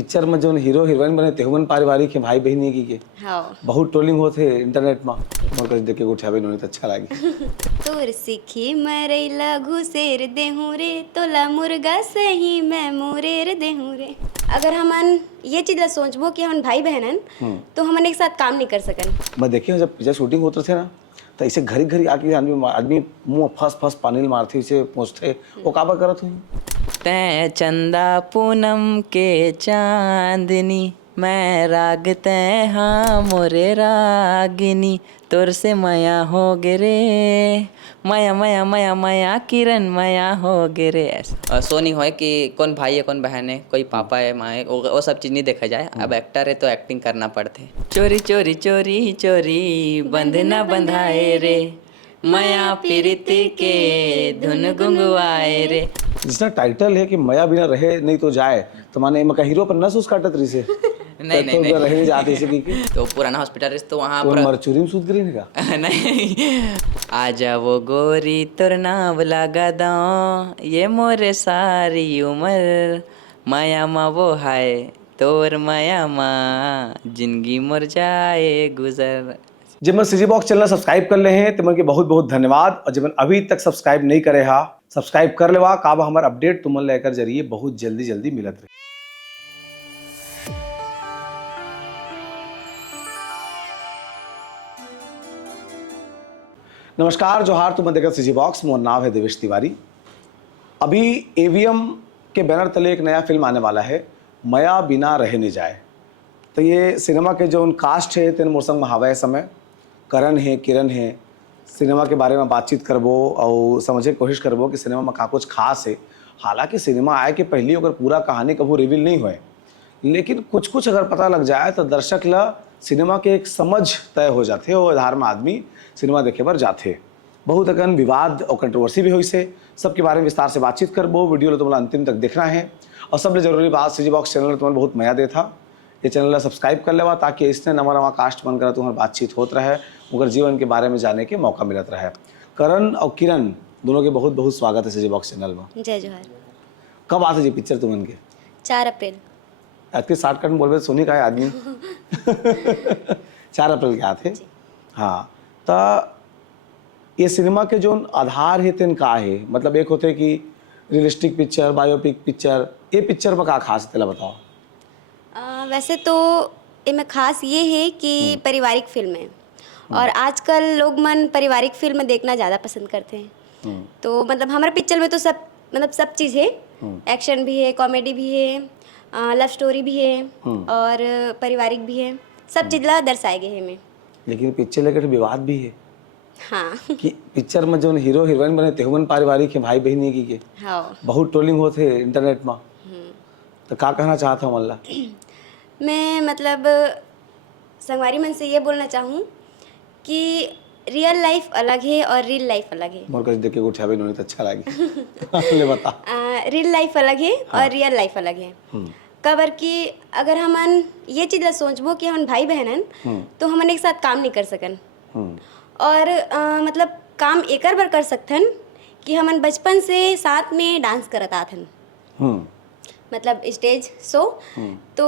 Picture में जो hero heroine बने तेहुमन पारिवारिक है भाई बहनी की के हाँ बहुत ट्रोलिंग होते इंटरनेट में मोर कहीं देख के उठावे नहीं तो अच्छा लगी। तोर सीखी मरैला घुसेर देहूँ रे तोला मुर्गा सही मैं मोरेर देहूँ रे। अगर हमन ये चीज ला सोचबो कि हमन भाई बहनन तो हमन एक साथ काम नहीं कर सकन। मैं देखिए जब पिक्चर शूटिंग होते थे ना तो ऐसे घड़ी घड़ी आके आदमी मुंह फंस फंस पानी मारते इसे पहुँचते वो काबा करत हुई। तै चंदा पूनम के चांदनी मैं राग तै हाँ मोरे रागिनी तोर से मया हो गे रे मया मया मया मया किरण मया हो गे रे। ऐसा सो नहीं हो कि कौन भाई है कौन बहन है कोई पापा है माँ है वो सब चीज़ नहीं देखा जाए। अब एक्टर है तो एक्टिंग करना पड़ते। चोरी चोरी चोरी चोरी बंध न बंधाए रे मया पीरिति के धुन गुंगवाए रे। जिसका टाइटल है कि मया बिना रहे नहीं तो जाए तो माने मका हीरो पर नस उस काटत रही से नहीं नहीं नहीं रहे नहीं जाते इसे की तो पुराना हॉस्पिटल तो वहाँ तो मरचुरी में सूत गिरी का नहीं आजा वो गोरी तोर नाम लगा दो ये मोरे सारी उम्र माया माँ वो हाय तोर माया माँ जिंदगी मर जाए गुजर। जब मैं सीजी बॉक्स चैनल सब्सक्राइब कर ले हैं तो मन के बहुत बहुत धन्यवाद और जब मन अभी तक सब्सक्राइब नहीं करे हा सब्सक्राइब कर लेवा काबा हमारा अपडेट तुमन लेकर जरिए बहुत जल्दी जल्दी मिलत रहे। नमस्कार जोहार तुम देखा सीजी बॉक्स मोर नाम है देवेश तिवारी। अभी एवीएम के बैनर तले एक नया फिल्म आने वाला है मया बिना रह नहीं जाए। तो ये सिनेमा के जो उन कास्ट है तेन मोसंग महावय समय करण है किरण है सिनेमा के बारे में बातचीत करबो और समझे कोशिश करबो कि सिनेमा में का कुछ खास है। हालांकि सिनेमा आए के पहले अगर पूरा कहानी कभी रिवील नहीं हुए लेकिन कुछ कुछ अगर पता लग जाए तो दर्शक ला सिनेमा के एक समझ तय हो जाते और आधार में आदमी सिनेमा देखे पर जाते। बहुत अकन विवाद और कंट्रोवर्सी भी हुई से सबके बारे में विस्तार से बातचीत करबो। वीडियो तुम्हें अंतिम तक देखना है और सबसे जरूरी बात सीजी बॉक्स चैनल तुम्हें बहुत मजा दे था ये चैनल सब्सक्राइब कर लेवा ताकि इसने नवा नवा कास्ट बनकर तुम्हारी बातचीत होत रहे उनके जीवन के बारे में जाने के मौका मिलत रहे। करण और किरण दोनों के बहुत बहुत स्वागत है सीजी बॉक्स चैनल में। जय जोहार। कब आते जी पिक्चर तुमन के 4 अप्रैल आज के 60 कट बोलबे सोनी का है आदमी 4 अप्रैल के आते। हाँ तो ये सिनेमा के जो आधार है तेन का है मतलब एक होते कि रियलिस्टिक पिक्चर बायोपिक पिक्चर ये पिक्चर में का खास है तेला बताओ। वैसे तो इनमें खास ये है कि पारिवारिक फिल्म है और आजकल लोग मन पारिवारिक फिल्म देखना ज़्यादा पसंद करते हैं। तो मतलब हमारे पिक्चर में तो सब चीज़ है एक्शन भी है कॉमेडी भी है लव स्टोरी भी है और पारिवारिक भी है सब चीज़ ला दर्शाए गए हैं में। लेकिन पिक्चर लेकर विवाद भी है हाँ कि पिक्चर में जो हीरो हीरोइन बने तेहुमन पारिवारिक है भाई बहनी की के हाँ बहुत ट्रोलिंग होते इंटरनेट में तो का कहना चाहता हूँ मल्ला। मैं मतलब संगवारी मन से ये बोलना चाहूँ कि रियल लाइफ अलग है और रियल लाइफ अलग है। मोर कहीं देख के उठावे नहीं तो अच्छा लगी ले बता। रियल लाइफ अलग है और रियल लाइफ अलग है। कबर कि अगर हमन ये चीज़ ला सोचबो कि हमन भाई बहनन तो हमन एक साथ काम नहीं कर सकन और मतलब काम एकर बर कर सकथन कि हमन बचपन से साथ में डांस करत आथन मतलब स्टेज शो तो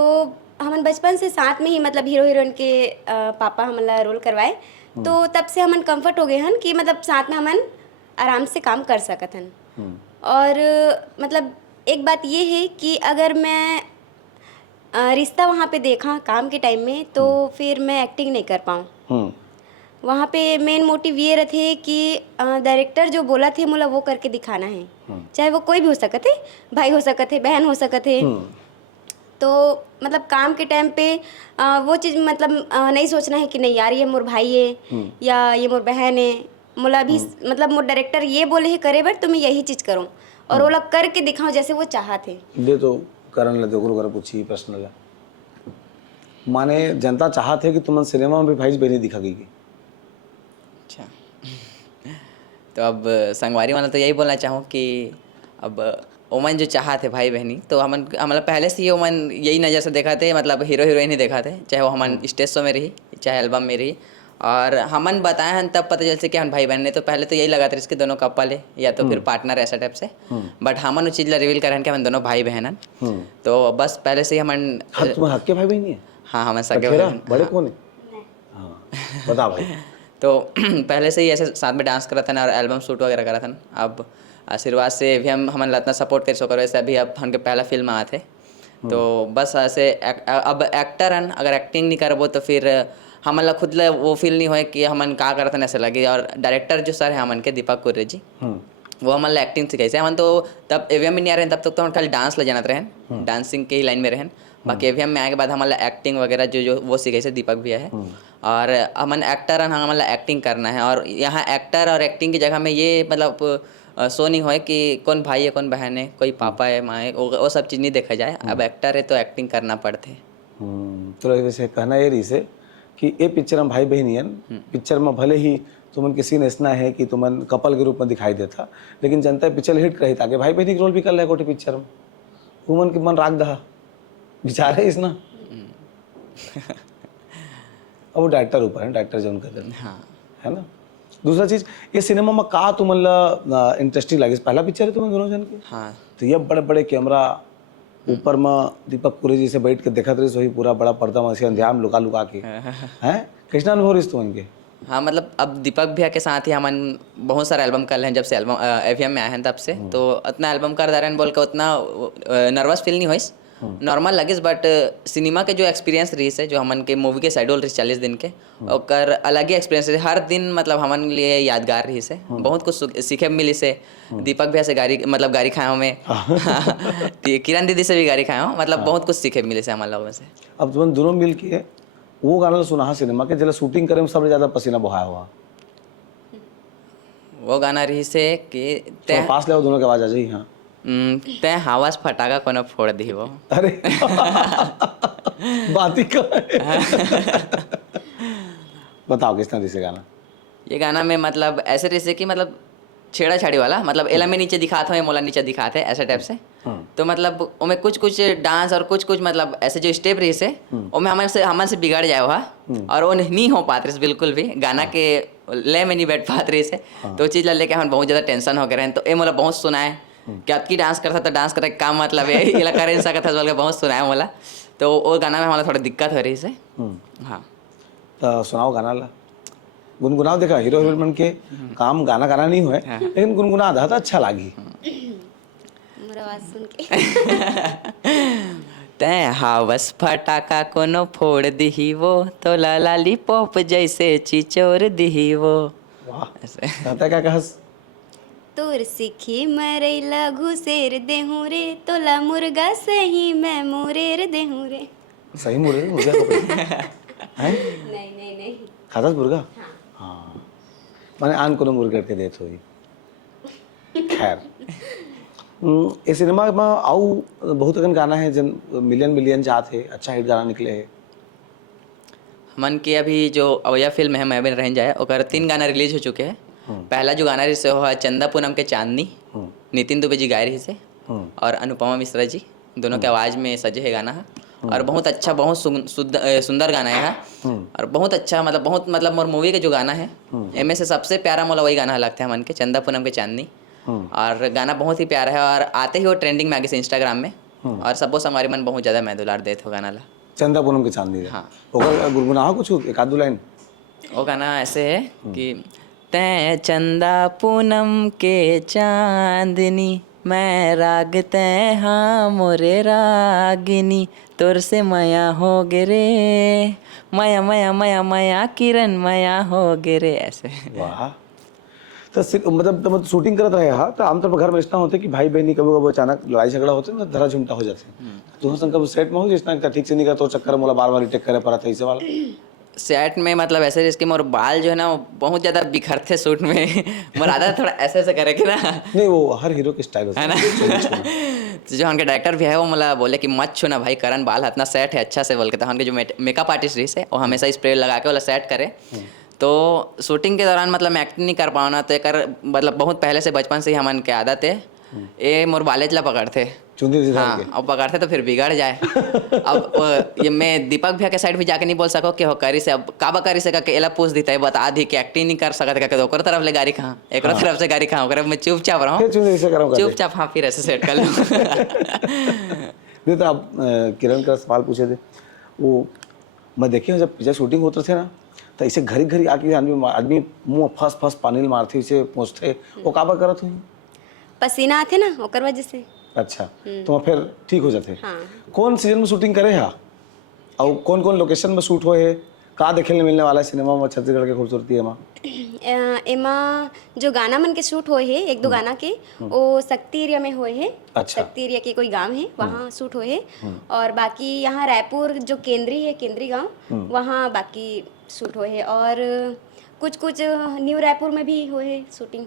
हमन बचपन से साथ में ही मतलब हीरो हीरोइन के पापा हमला रोल करवाए तो तब से हमन कंफर्ट हो गए हन कि मतलब साथ में हमन आराम से काम कर सकत हन। और मतलब एक बात ये है कि अगर मैं रिश्ता वहाँ पे देखा काम के टाइम में तो फिर मैं एक्टिंग नहीं कर पाऊँ। वहाँ पे मेन मोटिव ये रहते कि डायरेक्टर जो बोला थे मोला वो करके दिखाना है चाहे वो कोई भी हो सकते भाई हो सकते बहन हो सकते तो मतलब काम के टाइम पे वो चीज़ मतलब नहीं सोचना है कि नहीं यार ये मोर भाई है या ये मोर बहन है मोला भी मतलब मोर डायरेक्टर ये बोले है करे बट तुम्हें यही चीज़ करो और वो लोग करके दिखाओ जैसे वो चाहते। दे तो करण ले देखो कर पूछी प्रश्न ला माने जनता चाहते कि तुम सिनेमा में भी भाई बहनी दिखा गई। अच्छा तो अब संगवारी वाला तो यही बोलना चाहूँ कि अब ओमन जो चाहते भाई बहनी तो हमन हमारा पहले से ही ओमन यही नज़र से देखा थे मतलब हीरो हीरोइन ही देखा थे चाहे वो हमन स्टेज शो में रही चाहे एल्बम में रही और हमन बताए हैं तब पता चल से कि हम भाई बहन ने, तो पहले तो यही लगा था इसके दोनों कपल है या तो फिर पार्टनर ऐसा टाइप से, बट हमन उस चीज़ ला रिवील करें कि हम दोनों भाई बहन हैं। तो बस पहले से ही हमन तुम्हारे हक के भाई बहन है? हाँ हमन सगे तेरा बहन। बड़े कौन है? हाँ बता भाई। तो पहले से ही ऐसे साथ में डांस करा था ना और एल्बम शूट वगैरह करा था ना। अब आशीर्वाद से भी हम इतना सपोर्ट कर सको, वैसे अभी अब हमके पहला फिल्म आए थे, तो बस ऐसे अब एक्टर हैं, अगर एक्टिंग नहीं करबो तो फिर हमन खुद ले वो फील नहीं होए कि हमन का करते ऐसे लगे। और डायरेक्टर जो सर है हमन के दीपक कुर्रे जी, वो हमारे एक्टिंग सिखाई से। हमन तो तब एवीएम में नहीं आ रहे हैं, तब तक तो हम खाली डांस ले जानते रहें, डांसिंग के ही लाइन में रहें। बाकी एवीएम में आए के बाद हमारा एक्टिंग वगैरह जो वो सिखाई से दीपक भैया है। और हमन एक्टर हैं, हमारा एक्टिंग करना है। और यहाँ एक्टर और एक्टिंग की जगह में ये मतलब सो नहीं होए कि कौन भाई है कौन बहन है, कोई पापा है माँ है, वो सब चीज़ नहीं देखा जाए। अब एक्टर है तो एक्टिंग करना पड़ते। तो वैसे कहना ये रही से कि ये पिक्चर में भाई बहन ही पिक्चर में भले ही तुमन के सीन ऐसा है कि तुमन कपल के रूप में दिखाई देता, लेकिन जनता पिक्चर हिट रही ताकि भाई बहन रोल भी कर ले कोटी पिक्चर में तुमन के मन राग दहा विचार है इसना। अब वो डायरेक्टर ऊपर है, डायरेक्टर जो उनका हाँ है ना। दूसरा चीज ये सिनेमा में का तुमन इंटरेस्टिंग लगे? पहला पिक्चर है तुम दोनों जन के। हाँ तो ये बड़े बड़े कैमरा ऊपर में दीपक कुरे जी से बैठ के देखा रही वही पूरा बड़ा पर्दा में से अंधेरा में लुका लुका के हैं कृष्णा अनुभव रही तुमन के। हाँ मतलब अब दीपक भैया के साथ ही हमन बहुत सारे एल्बम कर रहे हैं, जब से एल्बम एवीएम में आए हैं तब से। तो उतना एल्बम कर दे रहे हैं बोल के उतना नर्वस फील नहीं हुई, नॉर्मल लगिस। बट सिनेमा के जो एक्सपीरियंस रही है, जो हमन के मूवी के शेड्यूल रही 40 दिन के, और अलग ही एक्सपीरियंस रही। हर दिन मतलब हमन लिए यादगार रही से, बहुत कुछ सीखे मिली से। दीपक भैया से गाड़ी खाए हूँ मैं, किरण दीदी से भी गाड़ी खाए हूँ, मतलब बहुत कुछ सीखे मिले से हमारे लोगों से। अब तुम दोनों मिल के वो गाना सुना सिनेमा के जला शूटिंग करे में सबसे ज्यादा पसीना बहाया हुआ वो गाना रही से कि पास ले दोनों की आवाज आ जाई। हाँ ते हवास फटाका कोनो फोड़ दी वो। अरे बात ही का बताओ किस तरह से गाना? ये गाना में मतलब ऐसे रही कि मतलब छेड़ा छाड़ी वाला, मतलब एला में नीचे दिखाते हैं मोला नीचे दिखाते हैं ऐसे टाइप से। तो मतलब उनमें कुछ डांस और कुछ कुछ ऐसे जो स्टेप रही से उनमें हमन से बिगड़ जाए हुआ, और वो नहीं हो पाते रहे बिल्कुल भी, गाना के ले में नहीं बैठ पाते रही से। तो चीज़ लेके हम बहुत ज़्यादा टेंशन हो गए रहे। तो ये मोला बहुत सुनाए कि आपकी डांस करता तो डांस करे का मतलब है ये कर नहीं सकता बोल के बहुत सुनाया मोला। तो वो गाना में हमारा थोड़ा दिक्कत हो रही से। हाँ तो सुनाओ गाना ला, गुनगुनाओ। देखा हीरो हीरोइन के काम गाना गाना नहीं हुए, लेकिन गुनगुना था तो अच्छा लगी मेरा आवाज सुन के। ते हावस फटाका कोनो फोड़ दी वो, तो लाली पॉप जैसे चिचोर दी वो। वाह कहता क्या कहस? तोर सिखी मरैला घुसेर देहूं रे, तोला मुर्गा सही मैं मुरेर देहूं रे। सही मुर्गा मुर्गा को हैं? नहीं खातास मुर्गा? हाँ मैंने आन को मुर्गा के देत हुई। खैर इस सिनेमा में आउ बहुत अगन गाना है जन मिलियन जाते है, अच्छा हिट गाना निकले है। मन के अभी जो अवया फिल्म है मैं भी रहन जाए और 3 गाना रिलीज हो चुके हैं। पहला जो गाना रही से है चंदा पूनम के चांदनी, नितिन दुबे जी गाए रही से, और अनुपमा मिश्रा जी दोनों के आवाज़ में सजे है गाना है। और बहुत अच्छा बहुत सुंदर गाना है, और बहुत अच्छा मतलब मोर मूवी के जो गाना है इनमें से सबसे प्यारा मोला वही गाना लगता है मन के, चंदा पूनम के चांदनी। और गाना बहुत ही प्यारा है, और आते ही वो ट्रेंडिंग में आगे से इंस्टाग्राम में, और सबो हमारे मन बहुत ज़्यादा मैं दुलार देते हो गाना ला। चंदा पूनम के चांदनी। हाँ गुनगुनाओ कुछ एक आध लाइन। वो गाना ऐसे है कि तै चंदा पूनम के चांदनी, मैं राग तै हाँ मोरे रागिनी, तोर से मया हो गे रे, मया मया मया मया किरण मया हो गे रे। ऐसे वाह। तो मतलब शूटिंग करते रहे। हाँ तो आमतौर पर घर में इतना होता है कि भाई बहनी कभी कभी अचानक लड़ाई झगड़ा होते ना, धरा झुमटा हो जाते हैं। तो कभी सेट में हो जिसना ठीक से नहीं करता, तो चक्कर मोला बार बार टेक करे पड़ा था इसे वाला सेट में मतलब ऐसे इसके मोर बाल जो है ना वो बहुत ज़्यादा बिखरते सूट में। मोर आदत थोड़ा ऐसे ऐसे करे कि ना, नहीं वो हर हीरो के स्टाइल है ना। तो जो उनके डायरेक्टर भी है वो मला बोले कि मत छूना भाई, करण बाल इतना सेट है अच्छा से बोल के। तो उनके जो मेकअप आर्टिस्ट रही है वो हमेशा स्प्रे लगा के वाला सेट करे। तो शूटिंग के दौरान मतलब मैं एक्टिंग नहीं कर पाऊँ ना, तो एक मतलब बहुत पहले से बचपन से ही हमन के आदत है ये मोर बालेज ला पकड़ते चुंदी से हाँ, अब पकड़ते तो फिर बिगड़ जाए। अब ये मैं दीपक भैया के साइड भी जाके नहीं बोल सको कि हो करी से अब काबा करी से का एला पूछ देता है, बता दी कि एक्टिंग नहीं कर सकते का ओकर तरफ ले गाड़ी कहाँ, एक तरफ से गाड़ी कहाँ, ओकरा मैं चुपचाप रहूँ, फिर चुंदी से करो चुपचाप हाँ फिर ऐसे सेट कर लूँ। नहीं तो आप किरण का सवाल पूछे थे, वो मैं देखिए जब पिक्चर शूटिंग होते थे ना, तो ऐसे घरी घरी आके आदमी मुँह फंस फंस पानी मारते इसे पहुँचते, वो काबा करत हुई? पसीना आते ना ओकर वजह से। अच्छा, तो फिर ठीक हो जाते। हाँ। कौन सीजन में शूटिंग करे हा और कौन कौन लोकेशन में शूट होए है, कहाँ देखे मिलने वाला है सिनेमा में छत्तीसगढ़ के खूबसूरती है? एमा जो गाना मन के शूट होए है, एक दो गाना के, वो शक्ति एरिया में होए है। अच्छा। शक्ति एरिया के कोई गांव है, वहाँ शूट होए है। और बाकी यहाँ रायपुर जो केंद्री गांव, वहाँ बाकी शूट होए है। और कुछ कुछ न्यू रायपुर में भी होए है शूटिंग।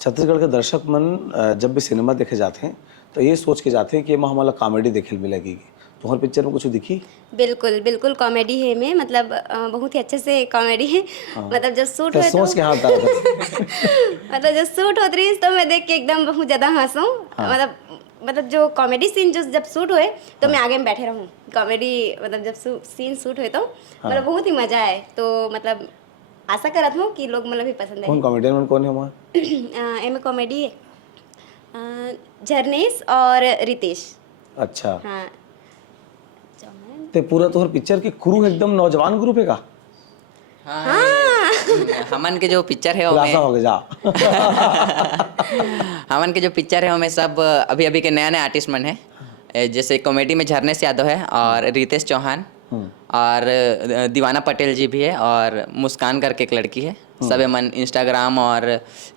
छत्तीसगढ़ के दर्शक मन जब भी सिनेमा देखे जाते हैं तो ये सोच के जाते हैं कि एमा हमारा कॉमेडी देखे मिलेगी। तुम्हारे पिक्चर में कुछ दिखी? बिल्कुल बिल्कुल कॉमेडी है में, मतलब बहुत ही अच्छे से कॉमेडी है। मतलब जब शूट तो हुए सोच के हाथ डाला था। मतलब जब शूट होती रही तो मैं देख के एकदम बहुत ज़्यादा हंसूँ। मतलब जो कॉमेडी सीन जो जब शूट हुए तो मैं आगे में बैठे रहूँ। कॉमेडी मतलब जब सीन शूट हुए तो मतलब बहुत ही मज़ा आए। तो मतलब आशा करत हूँ कि लोग मतलब भी पसंद आए। कौन कॉमेडियन में कौन है वहाँ? एम कॉमेडी है झरनेश और रितेश। अच्छा, हाँ। ते पूरा तोहर पिक्चर के क्रू एकदम नौजवान ग्रुप है का? हाँ, हमन के जो पिक्चर है खुलासा हो वो गया हमन के जो पिक्चर है उसमें सब अभी अभी के नए नए आर्टिस्ट मन है। जैसे कॉमेडी में झरनेश यादव है और रितेश चौहान और दीवाना पटेल जी भी है और मुस्कान करके एक लड़की है। सब मन इंस्टाग्राम और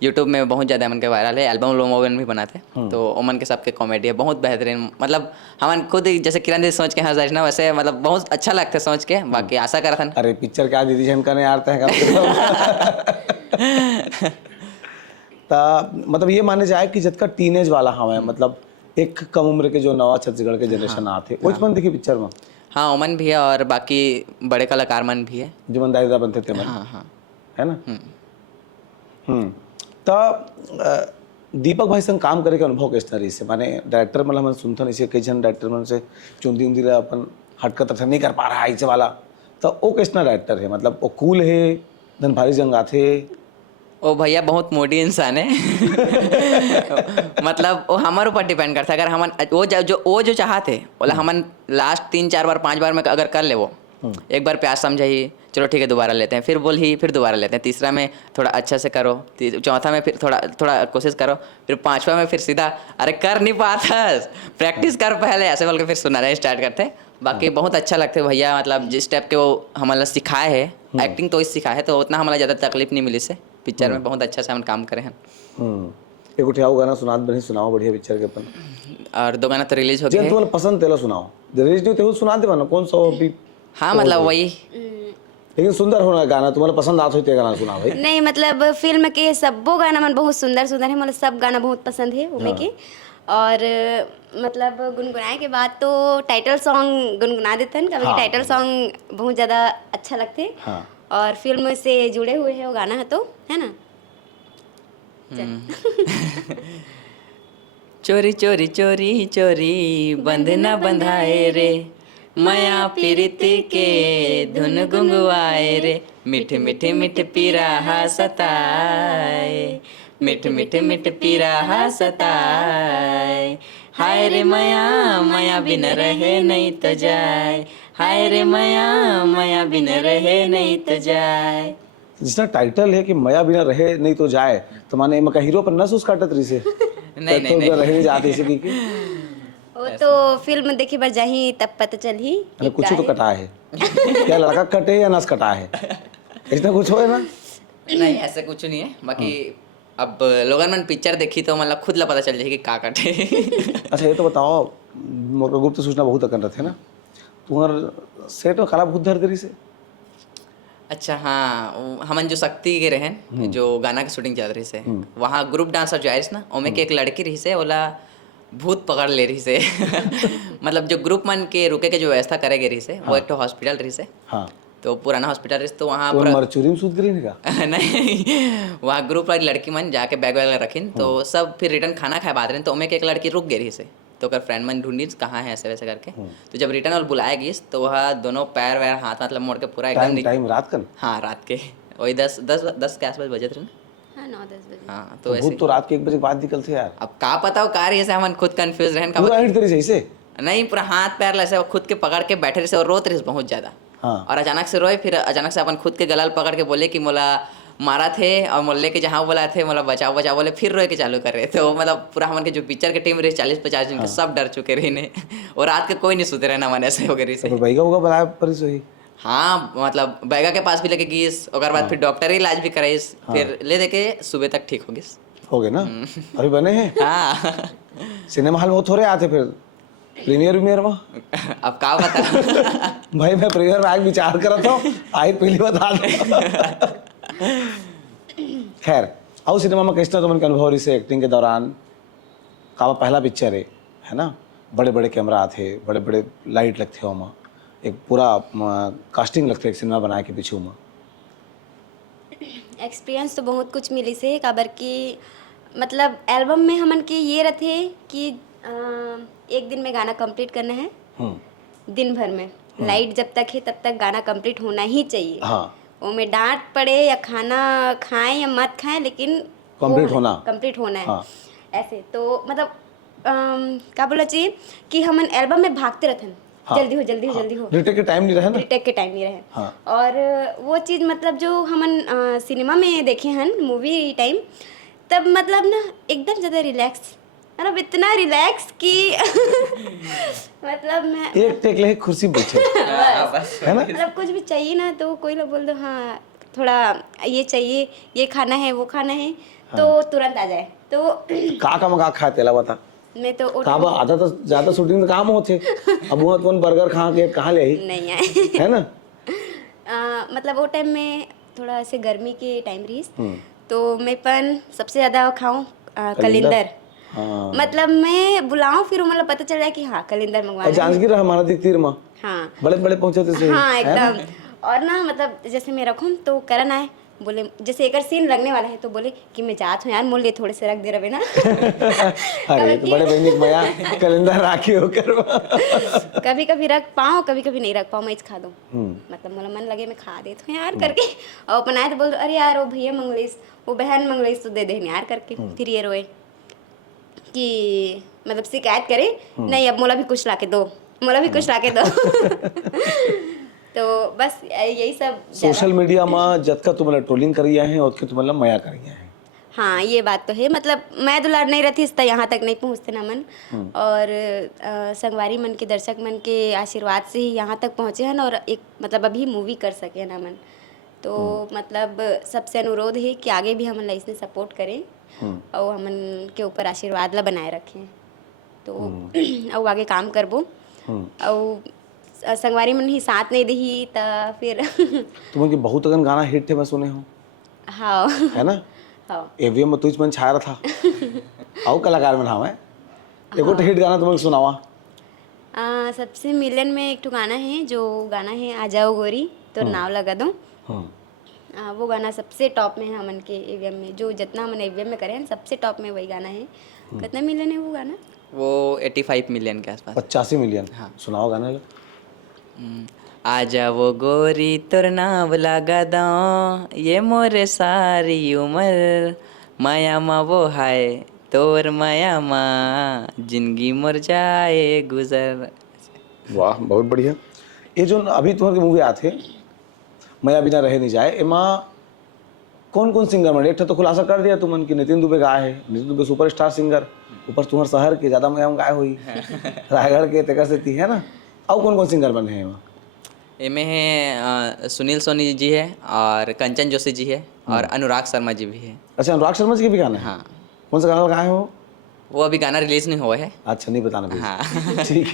यूट्यूब में बहुत ज़्यादा मन के वायरल है, एल्बम लोमोगन भी बनाते हैं। तो ओमन के सबके कॉमेडी है बहुत बेहतरीन। मतलब हमन खुद ही जैसे किरण दी सोच के हंस रही ना, वैसे मतलब बहुत अच्छा लगता है सोच के। बाकी आशा करथन अरे पिक्चर क्या दीदी जी हमका नहीं आते हैं मतलब ये माने जाए कि जितका टीनेज वाला हमें मतलब एक कम उम्र के जो नवा छत्तीसगढ़ के जनरेशन आते वो मन दिखी पिक्चर में। हाँ, ओमन भी है और बाकी बड़े कलाकार मन भी है। जो मन दायदा बनते थे मन, हाँ हाँ है ना। तो दीपक भाई संग काम करे के अनुभव किस तरह से, माने डायरेक्टर मतलब हम सुनते नहीं कई जन डायरेक्टर मन से चुंदी उंदी ला अपन हटकत रखा नहीं कर पा रहा ऐसे वाला, तो वो किस तरह डायरेक्टर है? मतलब वो कूल है, धन भारी जंग आते? ओ भैया बहुत मोटी इंसान है। मतलब वो हमारे ऊपर डिपेंड करता है। अगर हमन वो जो चाहते बोला हमन लास्ट 3-4 बार 5 बार में अगर कर ले वो एक बार प्यार समझाइए, चलो ठीक है दोबारा लेते हैं, फिर बोली फिर दोबारा लेते हैं, तीसरा में थोड़ा अच्छा से करो, चौथा में फिर थोड़ा कोशिश करो, फिर पांचवा में फिर सीधा अरे कर नहीं पाता प्रैक्टिस कर पहले, ऐसे बोल के फिर सुनाना स्टार्ट करते। बाकी बहुत अच्छा लगता है भैया, मतलब जिस टाइप के वो हमारा सिखाए है, एक्टिंग तो इस सिखाए है, तो उतना हमारा ज़्यादा तकलीफ नहीं मिली से पिक्चर में बहुत अच्छा से हम काम करे हैं। एक उठाओ गाना सुनात बनी सुनाओ बढ़िया पिक्चर के अपन, और 2 गाना तो रिलीज हो जे गए। तुम्हारा पसंद तेला सुनाओ, रिलीज नहीं तेहु सुना दे बना कौन सा अभी। हाँ मतलब वही, लेकिन सुंदर होना गाना तुम्हारा पसंद आत होते गाना सुना भाई। नहीं मतलब फिल्म के सबो गाना मन बहुत सुंदर सुंदर है, मतलब सब गाना बहुत पसंद है उनमें के। और मतलब गुनगुनाए के बाद तो टाइटल सॉन्ग गुनगुना देते हैं कभी। हाँ, टाइटल सॉन्ग बहुत ज़्यादा अच्छा लगते हैं। हाँ। और फिल्म से जुड़े हुए हैं वो गाना है तो, है ना। चोरी चोरी चोरी चोरी बंध न बंधाए रे, माया प्रीति के धुन गुंगवाए रे, मिठ मिठ मिठ पीरा सताए, मिठ मिठ मिठ पीरा सताए, हाय रे माया माया बिन रहे नहीं तो जाए, हाय रे माया माया बिन रहे नहीं तो जाए। जिसका टाइटल है कि माया बिना रहे नहीं तो जाए, तो माने मका हीरो पर नस उस काटत रही से नहीं नहीं तो रहे नहीं जाते से की वो तो फिल्म देखी बार जाही तब पता चली। अरे कुछ तो कटा है क्या, लड़का कटे या नस कटा है, इतना कुछ हो है ना। नहीं ऐसे कुछ नहीं है। बाकी अब लोगन मन पिक्चर देखी तो मतलब खुद ला पता चल जाए कि का कटे। अच्छा ये तो बताओ, मोर गुप्त सूचना बहुत अकन रहते ना, तुम्हार सेट में काला भूत धर दरी से। अच्छा हाँ, हमन जो शक्ति के रहन जो गाना की शूटिंग चल रही से, वहाँ ग्रुप डांसर जो आइस ना, ओमे के एक लड़की रही से, ओला भूत पकड़ ले रही से। मतलब जो ग्रुप मन के रुके के जो व्यवस्था करे रही से, वो एक तो हॉस्पिटल रही से। हाँ। तो पुराना हॉस्पिटल तो वहाँ तो पर मरचुरी में सूत गिरी का नहीं, वहाँ ग्रुप वाली लड़की मन जाके बैग वगैरह रखिन, तो सब फिर रिटर्न खाना खाए बाद रहे, तो उमें एक लड़की रुक गई से, तो अगर फ्रेंड मन ढूंढी कहाँ है ऐसे वैसे करके, तो जब रिटर्न वाल बुलाया गई तो वह दोनों पैर वैर हाथ मतलब मोड़ के पूरा एकदम टाइम रात का हाँ रात के वही 10 के आसपास बजे थे ना। हाँ 9-10 बजे। हाँ तो ऐसे भूत तो रात के 1 बजे बाद निकलते यार। अब का पता हो कार ऐसे हम खुद कंफ्यूज रहन का पूरा हिट तेरी सही से। नहीं, पूरा हाथ पैर ऐसे वो खुद के पकड़ के बैठे रहे और रोते रहे बहुत ज्यादा। हाँ। और अचानक से रोए, फिर अचानक से अपन खुद के गलाल पकड़ के बोले कि मोला मारा थे और मोहल्ले के जहाँ बोला थे मोला बचाओ बचाओ बोले, फिर रोए के चालू कर रहे थे। तो मतलब पूरा हमारे जो पिक्चर के टीम रही 40-50 जन के सब डर चुके रहे ने और रात के कोई नहीं सुते रहना मन ऐसे वगैरह से। तो बैगा होगा बनाया पर सही। हाँ मतलब बैगा के पास भी लेके गईस, और बाद फिर डॉक्टर इलाज भी कराइस, फिर ले दे के सुबह तक ठीक हो गईस। हो गए ना अभी बने हैं। हाँ सिनेमा हॉल में वो थोड़े आते फिर प्रीमियर में। अब का बता भाई मैं प्रीमियर में आज विचार कर रहा था, आई पहली बता दो। खैर आओ सिनेमा में कैसा तुमने अनुभव रही से एक्टिंग के दौरान? का पहला पिक्चर है ना, बड़े बड़े कैमरा थे, बड़े बड़े लाइट लगते हो वहाँ, एक पूरा कास्टिंग लगते एक सिनेमा बनाए के पीछे में। एक्सपीरियंस तो बहुत कुछ मिली से काबर की मतलब एल्बम में हमन के ये रहते कि एक दिन में गाना कंप्लीट करना है, दिन भर में लाइट जब तक है तब तक गाना कंप्लीट होना ही चाहिए। हाँ वो में डांट पड़े या खाना खाएं या मत खाएं, लेकिन कंप्लीट होना है। हाँ। ऐसे तो मतलब क्या बोला चाहिए कि हमन एल्बम में भागते रहते हैं। हाँ। जल्दी हो रिटेक के टाइम नहीं रहे ना। रिटेक के टाइम नहीं रहे। हाँ। और वो चीज़ मतलब जो हमन सिनेमा में देखे हैं मूवी टाइम, तब मतलब ना एकदम ज़्यादा रिलैक्स, मतलब इतना रिलैक्स कि मतलब मैं एक टेक ले कुर्सी बैठे है ना। मतलब कुछ भी चाहिए ना तो कोई लोग बोल दो हाँ थोड़ा ये चाहिए, ये खाना है वो खाना है, तो तुरंत आ जाए। तो का मगा खा तेला बता मैं तो का बा आधा तो ज्यादा शूटिंग काम होते, अब वहाँ कौन बर्गर खा के कहाँ ले आई नहीं आए है ना। मतलब वो टाइम में थोड़ा ऐसे गर्मी के टाइम रही, तो मैं पन सबसे ज़्यादा खाऊं कलिंदर। हाँ। मतलब मैं बुलाऊं फिर मतलब पता चल जाए कि हाँ कलिंदर मंगवाना है। जांजगीर हमारा दिखती रमा हाँ बड़े बड़े पहुंचे थे। हाँ एकदम। और ना मतलब जैसे मैं रखूँ तो करण आए बोले, जैसे एक सीन लगने वाला है तो बोले कि मैं जात हूँ यार, मोल ले थोड़े से रख दे रहे ना। अरे तो बड़े बहनी मया कैलेंडर राखी होकर कभी कभी रख पाऊँ, कभी कभी नहीं रख पाऊँ, मैं खा दूँ। मतलब मोला मन लगे मैं खा देती हूँ यार करके, और बनाए तो बोल दो अरे यार वो भैया मंगलेश वो बहन मंगलेश तो दे दे यार करके। फिर ये रोए कि मतलब शिकायत करे, नहीं अब मोला भी कुछ ला के दो, मोला भी कुछ ला के दो। तो बस यही सब सोशल मीडिया में जतका तुम्हारा ट्रोलिंग करिया है और तुम्हारा मया करिया है। हाँ ये बात तो है, मतलब मैं तो लड़ नहीं रही थी यहाँ तक नहीं पहुँचते ना मन, और संगवारी मन के दर्शक मन के आशीर्वाद से ही यहाँ तक पहुँचे हैं और एक मतलब अभी मूवी कर सके ना मन। तो मतलब सबसे अनुरोध है कि आगे भी हमन इसने सपोर्ट करें और हमन के ऊपर आशीर्वाद ला बनाए रखें, तो और आगे काम करबो। और संगवारी मन ही साथ नहीं दही तो फिर तुम्हें बहुत अगन गाना हिट थे मैं सुने हो। हाँ है ना। हाँ एवीएम में तुझ मन छाया रहा था आओ कलाकार में नाम है एको हिट गाना तुम्हें सुनावा। सबसे मिलन में एक गाना है, जो गाना है आ जाओ गोरी तो नाव लगा दो। वो गाना सबसे टॉप में है हमन के एवीएम में, जो जितना हमने एवीएम में करे हैं सबसे टॉप में वही गाना है। कितना मिलियन है वो गाना? वो 85 मिलियन के आसपास। 85 मिलियन। हाँ सुनाओ गाना लो। आजा वो गोरी तोर नाव लगा दो, ये मोरे सारी उम्र माया मा वो हाय तोर माया मा जिंदगी मर जाए गुजर। वाह बहुत बढ़िया। ये जो अभी तुम्हारे मूवी आते मया बिना रहे नहीं जाए, एमा कौन कौन सिंगर बने? एक तो खुलासा कर दिया तुमन की नितिन दुबे गाए है, नितिन दुबे सुपरस्टार सिंगर, ऊपर तुम्हारे शहर के ज़्यादा मया गाए हुई रायगढ़ के तेकर से थी है ना। और कौन कौन सिंगर बने हैं वहाँ? इनमें है सुनील सोनी जी है और कंचन जोशी जी है और अनुराग शर्मा जी भी है। अच्छा अनुराग शर्मा जी के भी गाने हैं? हाँ। कौन सा गाना गाए हो? वो अभी गाना रिलीज नहीं हुआ है। अच्छा नहीं बताना please। हाँ। ठीक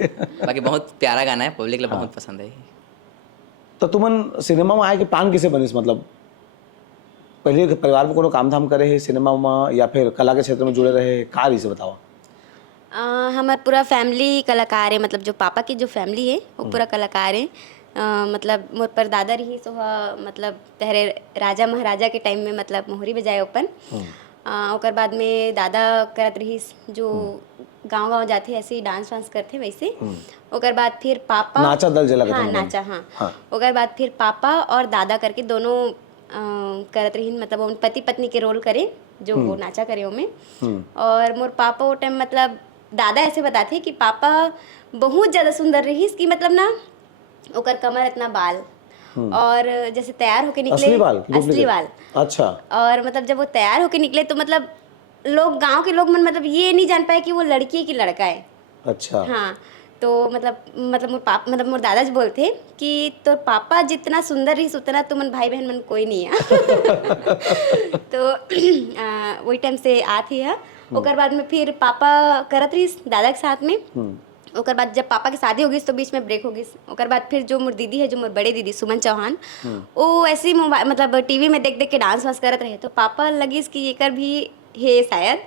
है बाकी बहुत प्यारा गाना है, पब्लिक को बहुत पसंद है। तो तुमन सिनेमा में आए कि प्लान किसे बनिस? मतलब पहले परिवार में कोनो काम धाम करे है सिनेमा में या फिर कला के क्षेत्र में जुड़े रहे का रही से बताओ। हमारा पूरा फैमिली कलाकार है, मतलब जो पापा की जो फैमिली है वो पूरा कलाकार है। मतलब मोर पर दादा रही सो मतलब तहरे राजा महाराजा के टाइम में मतलब मोहरी बजाए अपन। ओकर बाद में दादा करत रहीस जो गांव गांव जाते ऐसे ही डांस वांस करते वैसे। ओकर बाद फिर पापा नाचा दल जला हाँ नाचा हाँ। ओकर बाद फिर पापा और दादा करके दोनों करत रहीन मतलब उन पति पत्नी के रोल करे जो वो नाचा करे उनमें। और मोर पापा वो टाइम मतलब दादा ऐसे बताते कि पापा बहुत ज़्यादा सुंदर रहीस कि मतलब ना ओकर कमर इतना बाल और जैसे तैयार होके निकले असली बाल। अच्छा। और मतलब जब वो तैयार होके निकले तो मतलब लोग गांव के लोग मतलब ये नहीं जान पाए कि वो लड़की है कि लड़का है। अच्छा। हाँ तो मतलब मोर दादाजी बोलते कि तो पापा जितना सुंदर रही उतना तुमन भाई बहन मन कोई नहीं है। तो वही टाइम से आती है। ओकर बाद में फिर पापा करत रही दादा के साथ में। ओकर बाद जब पापा की शादी हो गई तो बीच में ब्रेक हो गई। ओकर बाद फिर जो मोर दीदी है जो मोर बड़े दीदी सुमन चौहान वो ऐसे ही मोबाइल मतलब टीवी में देख देख के डांस वांस करत रहे तो पापा लगिस कि एकर भी है शायद।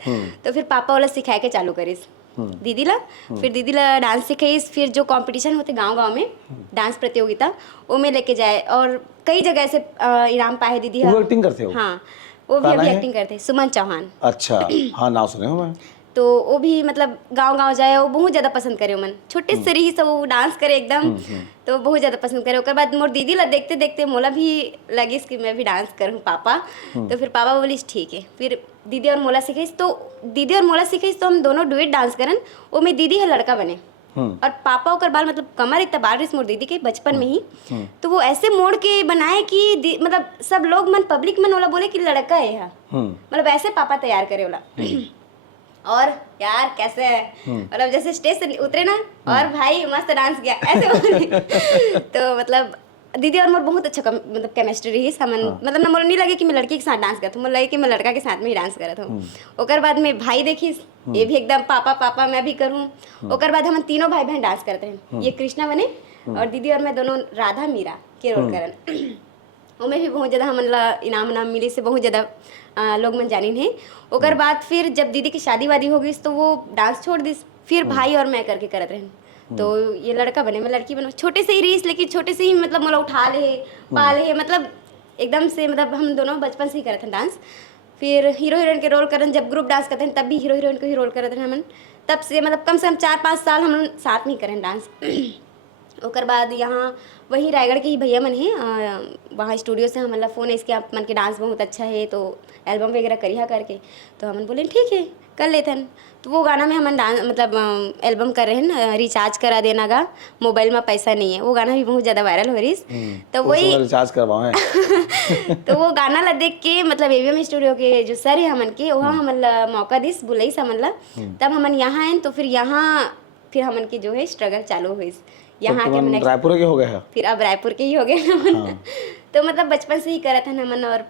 तो फिर पापा वाला सिखाए के चालू करिस दीदी ला। फिर दीदी ला डांस सिखाइस। फिर जो कंपटीशन होते गांव गांव में डांस प्रतियोगिता वो में लेके जाए और कई जगह से इनाम पाए दीदी। वो एक्टिंग करते हो? हाँ वो भी अभी एक्टिंग करते सुमन चौहान। अच्छा हाँ नाम सुने हो मैं। तो वो भी मतलब गांव गांव जाए वो बहुत ज़्यादा पसंद करे मन छोटे से ही सब वो डांस करे एकदम। तो बहुत ज़्यादा पसंद करे। ओकर बाद मोर दीदी ला देखते देखते मोला भी लगिस कि मैं भी डांस करूँ पापा। तो फिर पापा बोलिस ठीक है। फिर दीदी और मोला सिखाइस तो दीदी और मोला सिखाइस तो हम दोनों डुएट डांस करन। वो में दीदी है लड़का बने और पापा ओकर बाल मतलब कमर इतना बाल रही मोर दीदी के बचपन में ही। तो वो ऐसे मोड़ के बनाए कि मतलब सब लोग मन पब्लिक मन वाला बोले कि लड़का है मतलब ऐसे पापा तैयार करे वाला। और यार कैसे मतलब जैसे स्टेज से उतरे ना और भाई मस्त डांस किया ऐसे बोले। तो मतलब दीदी और मोर बहुत अच्छा मतलब केमिस्ट्री रही हमन मतलब ना मोर नहीं लगे कि मैं लड़की के साथ डांस करत हूँ मोर लगे कि मैं लड़का के साथ में ही डांस करत हूँ। ओकर बाद में भाई देखिस ये भी एकदम पापा पापा मैं भी करूँ। ओकर बाद हम तीनों भाई बहन डांस करते हैं। ये कृष्णा बने और दीदी और मैं दोनों राधा मीरा के रोल करन। उनमें भी बहुत ज़्यादा हमन ला इनाम उनाम मिले से बहुत ज़्यादा लोग मन जानिन है। ओकर बाद फिर जब दीदी की शादी वादी हो गई तो वो डांस छोड़ दिस। फिर भाई और मैं करके करत रहन। तो ये लड़का बने मैं लड़की बनो छोटे से ही रहीस लेकिन छोटे से ही मतलब मोला उठा ले पा ले मतलब एकदम से मतलब हम दोनों बचपन से ही करते हैं डांस। फिर हीरो हीरोइन के रोल करन जब ग्रुप डांस करते हैं तब भी हीरो हीरोइन को ही रोल करते हैं हमन। तब से मतलब कम से कम 4-5 साल हम साथ में ही करें डांस। ओकर बाद यहाँ वही रायगढ़ के ही भैया मन है वहाँ स्टूडियो से हमन ला फ़ोन है इसके आप मन के डांस बहुत अच्छा है तो एल्बम वगैरह करिया करके। तो हमन बोले ठीक है कर लेते हैं। तो वो गाना में हमन डांस मतलब एल्बम कर रहे हैं रिचार्ज करा देना गा मोबाइल में पैसा नहीं है वो गाना भी बहुत ज़्यादा वायरल हो रही। तो वही रिचार्ज करवाओ। तो वो गाना ला देख के मतलब एवीएम स्टूडियो के जो सर है हमन के वहाँ हमन ला मौका दिस बुलाइस हमन ला। तब हमन यहाँ आए तो फिर यहाँ फिर हमन की जो है स्ट्रगल चालू हुई यहाँ के रायपुर के हो गए हैं। फिर अब रायपुर के ही हो गए हाँ। तो मतलब बचपन से ही करा था ना मन और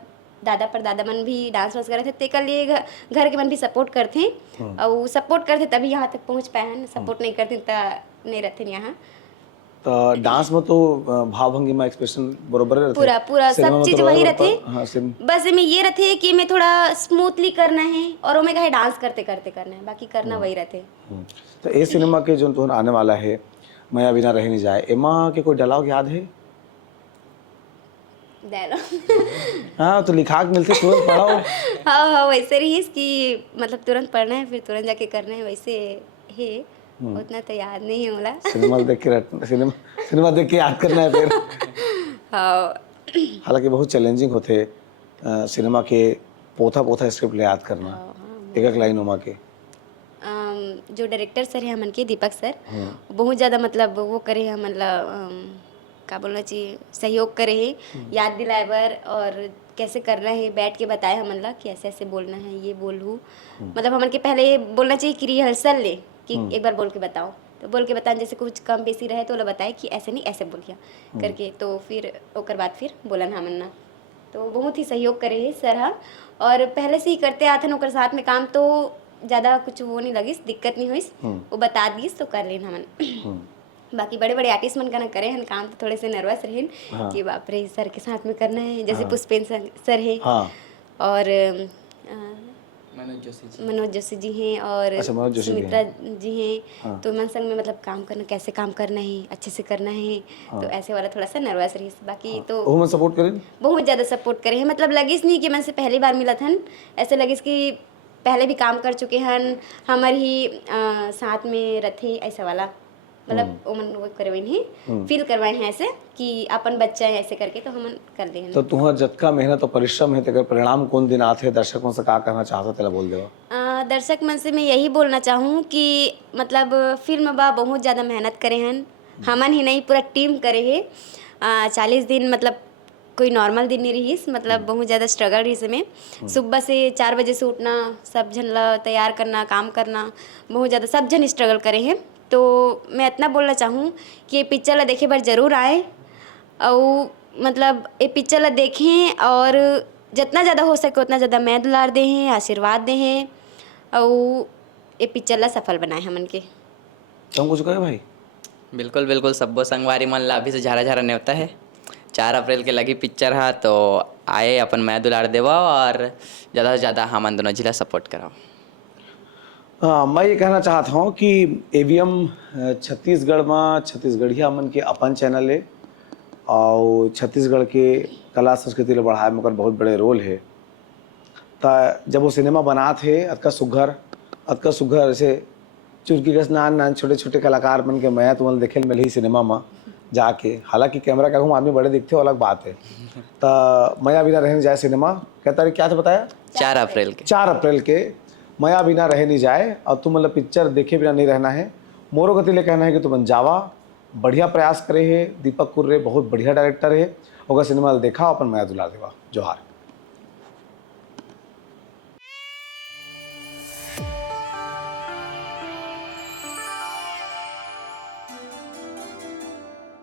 दादा पर दादा मन भी डांस वांस करे थे ते कर लिए घर के मन भी सपोर्ट करते और सपोर्ट करते तभी यहाँ तक पहुँच पाए हैं। सपोर्ट नहीं करते तो नहीं रहते यहाँ। तो डांस में तो भाव भंगिमा एक्सप्रेशन बरोबर रहते पूरा पूरा सब चीज वही रहते। हाँ, बस में ये रहते कि मैं थोड़ा स्मूथली करना है और वो मैं कहे डांस करते करते करना है बाकी करना वही रहते। तो ये सिनेमा के जो तो आने वाला है मैं बिना रह नहीं जाए एमा के कोई डायलॉग याद है? हाँ तो लिखा के मिलते तुरंत पढ़ाओ। हाँ वैसे रही कि मतलब तुरंत पढ़ना है फिर तुरंत जाके करना है वैसे है। उतना तो याद नहीं है मला। सिनेमा देख के याद करना है फिर। हाँ हालांकि बहुत चैलेंजिंग होते सिनेमा के पोथा स्क्रिप्ट ले याद करना एक एक लाइन उमा के। जो डायरेक्टर सर है हमन के दीपक सर बहुत ज़्यादा मतलब वो करे हैं मतलब क्या बोलना चाहिए सहयोग करे है याद दिलाए बर और कैसे करना है बैठ के बताए हमन ला कि ऐसे ऐसे बोलना है ये बोलूँ मतलब हमन के पहले ये बोलना चाहिए कि रिहर्सल ले कि एक बार बोल के बताओ तो बोल के बताएं जैसे कुछ कम बेसी रहे तो बताए कि ऐसे नहीं ऐसे बोलिया करके। तो फिर ओकर बाद फिर बोलन हमन ना तो बहुत ही सहयोग करे है सर हाँ। और पहले से ही करते आते हैं ओकर साथ में काम तो ज़्यादा कुछ वो नहीं लगी दिक्कत नहीं हुई वो बता दीस तो कर लेन हमन। बाकी बड़े बड़े आर्टिस्ट मन का ना करे हैं काम तो थोड़े से नर्वस रहे कि बाप रे सर के साथ में करना है जैसे पुष्पेन सर है और मनोज जोशी जी हैं और अच्छा, मनोज जोशी भी सुमित्रा जी हैं। तो मन संग में मतलब काम करना, कैसे काम करना है, अच्छे से करना है, तो ऐसे वाला थोड़ा सा नर्वस रही। बाकी तो वो मैं सपोर्ट करें। बहुत ज़्यादा सपोर्ट करे हैं। मतलब लगिस नहीं कि मन से पहली बार मिला था, ऐसे लगिस कि पहले भी काम कर चुके हैं, हमारे ही साथ में रथे, ऐसा वाला मतलब ओमन वो करवाई हैं, फील करवाए हैं ऐसे कि अपन बच्चा है ऐसे करके, तो हम कर दे। तो तुम्हारा जतका मेहनत और परिश्रम है तेकर परिणाम कौन दिन आते दर्शकों से का कहना चाहता तेला बोल देवा। दर्शक मन से मैं यही बोलना चाहूँ कि मतलब फिल्म बा बहुत ज़्यादा मेहनत करे हैं, हमन ही नहीं पूरा टीम करे है। 40 दिन मतलब कोई नॉर्मल दिन नहीं रही, मतलब बहुत ज़्यादा स्ट्रगल रही इसमें। सुबह से 4 बजे से उठना, सब जन ला तैयार करना, काम करना, बहुत ज़्यादा सब जन स्ट्रगल करे हैं। तो मैं इतना बोलना चाहूँ कि ये पिक्चर ला देखे बार ज़रूर आए और मतलब ये पिक्चर ला देखें और जितना ज़्यादा हो सके उतना ज़्यादा मैं दुलार दे हैं, आशीर्वाद दे हैं और ये पिक्चर ला सफल बनाए हमन के। तुम कुछ कहे भाई। बिल्कुल बिल्कुल, सब्बो संगवारी मन ला अभी से झारा झारा न्योता है। 4 अप्रैल के लगी पिक्चर है, तो आए अपन मैं दुलार देवा और ज़्यादा से ज़्यादा हमन दोनों जिला सपोर्ट कराओ। हाँ, मैं ये कहना चाहता हूँ कि एवीएम छत्तीसगढ़ में छत्तीसगढ़िया मन के अपन चैनल है और छत्तीसगढ़ के कला संस्कृति ले बढ़ाए में ओकर बहुत बड़े रोल है। तो जब वो सिनेमा बनात है अतका सुघर ऐसे चुटकी कस नान छोटे छोटे कलाकार मन के मैं तुमने देखे मिली सिनेमा में जाके, हालांकि कैमरा का हूँ आदमी बड़े दिखते हो अलग बात है। तो मया बिना रहने जाए सिनेमा क्या तारीख क्या था बताया? 4 अप्रैल के। 4 अप्रैल के मया बिना रह नहीं जाए और तुम मतलब पिक्चर देखे बिना नहीं रहना है। मोरो गति ले कहना है कि तुम जावा, बढ़िया प्रयास करे है। दीपक कुर्रे बहुत बढ़िया डायरेक्टर है, होगा सिनेमा देखा अपन मया दुलार देवा। जोहार।